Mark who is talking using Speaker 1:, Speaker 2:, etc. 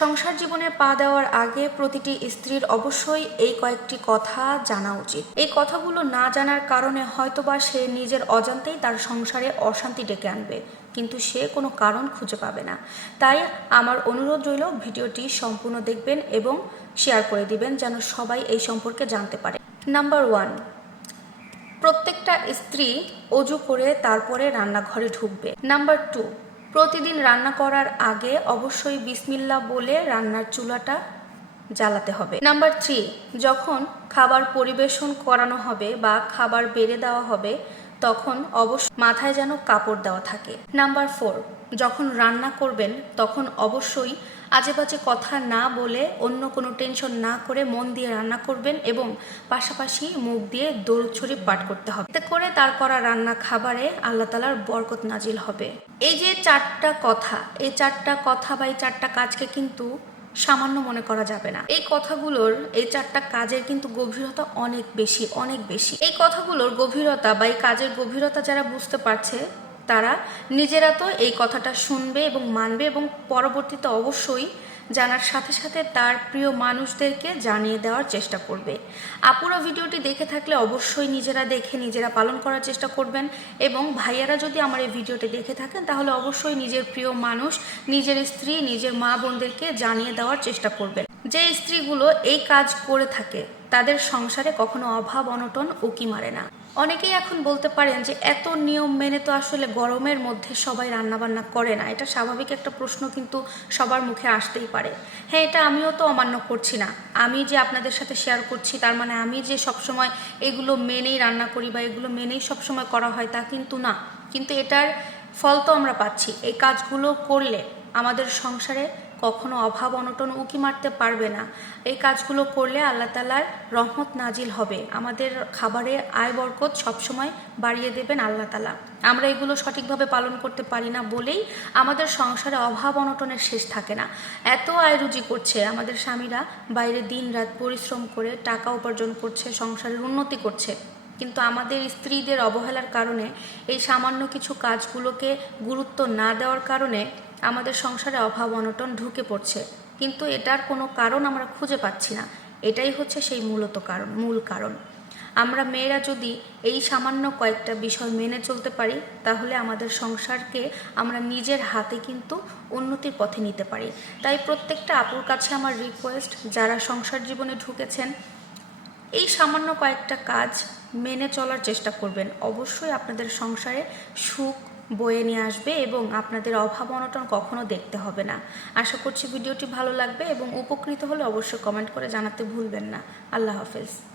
Speaker 1: সংসার জীবনে পা দেওয়ার আগে প্রতিটি স্ত্রীর অবশ্যই এই কয়েকটি কথা জানা উচিত। এই কথাগুলো না জানার কারণে হয়তোবা সে নিজের অজান্তেই তার সংসারে অশান্তি ডেকে আনবে, কিন্তু সে কোনো কারণ খুঁজে পাবে না। তাই আমার অনুরোধ রইল, ভিডিওটি সম্পূর্ণ দেখবেন এবং শেয়ার করে দিবেন যেন সবাই এই সম্পর্কে জানতে পারে। নাম্বার ওয়ান, প্রত্যেকটা স্ত্রী অজু করে তারপরে রান্নাঘরে ঢুকবে। নাম্বার টু প্রতিদিন রান্না করার আগে অবশ্যই বিসমিল্লা বলে রান্নার চুলাটা জ্বালাতে হবে। নাম্বার থ্রি, যখন খাবার পরিবেশন করানো হবে বা খাবার বেড়ে দেওয়া হবে তখন অবশ্য মাথায় যেন কাপড় দেওয়া থাকে। নাম্বার ফোর, যখন রান্না করবেন, তখন অবশ্যই আজে বাজে কথা না বলে অন্য কোনো টেনশন না করে মন দিয়ে রান্না করবেন এবং পাশাপাশি মুখ দিয়ে দৌড় ছড়ি পাঠ করতে হবে। এতে করে তার করা রান্না খাবারে আল্লাহ তালার বরকত নাজিল হবে। এই যে চারটা কথা, এই চারটা কথা বা এই চারটা কাজকে কিন্তু সামান্য মনে করা যাবে না। এই কথাগুলোর, এই চারটা কাজের কিন্তু গভীরতা অনেক বেশি অনেক বেশি। এই কথাগুলোর গভীরতা বা এই কাজের গভীরতা যারা বুঝতে পারছে, তারা নিজেরা তো এই কথাটা শুনবে এবং মানবে এবং পরবর্তীতে অবশ্যই জানার সাথে সাথে তার প্রিয় মানুষদেরকে জানিয়ে দেওয়ার চেষ্টা করবে। আপুরা ভিডিওটি দেখে থাকলে অবশ্যই নিজেরা দেখে নিজেরা পালন করার চেষ্টা করবেন এবং ভাইয়ারা যদি আমার এই ভিডিওটি দেখে থাকেন, তাহলে অবশ্যই নিজের প্রিয় মানুষ, নিজের স্ত্রী, নিজের মা বোনদেরকে জানিয়ে দেওয়ার চেষ্টা করবেন। যে স্ত্রীগুলো এই কাজ করে থাকে, তাদের সংসারে কখনো অভাব, অনটন উকি মারে না। অনেকেই এখন বলতে পারেন যে এত নিয়ম মেনে তো আসলে গরমের মধ্যে সবাই রান্নাবান্না করে না। এটা স্বাভাবিক একটা প্রশ্ন কিন্তু সবার মুখে আসতেই পারে। হ্যাঁ এটা আমিও তো অমান্য করছি না। আমি যে আপনাদের সাথে শেয়ার করছি, তার মানে আমি যে সবসময় এগুলো মেনেই রান্না করি বা এগুলো মেনেই সবসময় করা হয় তা কিন্তু না। কিন্তু এটার ফল তো আমরা পাচ্ছি। এই কাজগুলো করলে আমাদের সংসারে কখনো অভাব অনটন উকি মারতে পারবে না। এই কাজগুলো করলে আল্লাহ তালার রহমত নাজিল হবে। আমাদের খাবারে আয় বরকত সবসময় বাড়িয়ে দেবেন আল্লাহ তালা আমরা এগুলো সঠিকভাবে পালন করতে পারি না বলেই আমাদের সংসারে অভাব অনটনের শেষ থাকে না। এত আয় রুজি করছে আমাদের স্বামীরা, বাইরে দিন রাত পরিশ্রম করে টাকা উপার্জন করছে, সংসারের উন্নতি করছে। কিন্তু আমাদের স্ত্রীদের অবহেলার কারণে এই সামান্য কিছু কাজগুলোকে গুরুত্ব না দেওয়ার কারণে আমাদের সংসারে অভাব, অনটন ঢুকে পড়ছে। কিন্তু এটার কোনো কারণ আমরা খুঁজে পাচ্ছি না। এটাই হচ্ছে সেই মূলত কারণ, মূল কারণ। আমরা মেয়েরা যদি এই সামান্য কয়েকটা বিষয় মেনে চলতে পারি, তাহলে আমাদের সংসারকে আমরা নিজের হাতে কিন্তু উন্নতির পথে নিতে পারি। তাই প্রত্যেকটা আপুর কাছে আমার রিকোয়েস্ট যারা সংসার জীবনে ঢুকেছেন, এই সামান্য কয়েকটা কাজ মেনে চলার চেষ্টা করবেন। অবশ্যই আপনাদের সংসারে সুখ বয়ে নিয়ে আসবে এবং আপনাদের অভাব অনটন কখনো দেখতে হবে না। আশা করছি ভিডিওটি ভালো লাগবে এবং উপকৃত হলে অবশ্যই কমেন্ট করে জানাতে ভুলবেন না। আল্লাহ হাফেজ।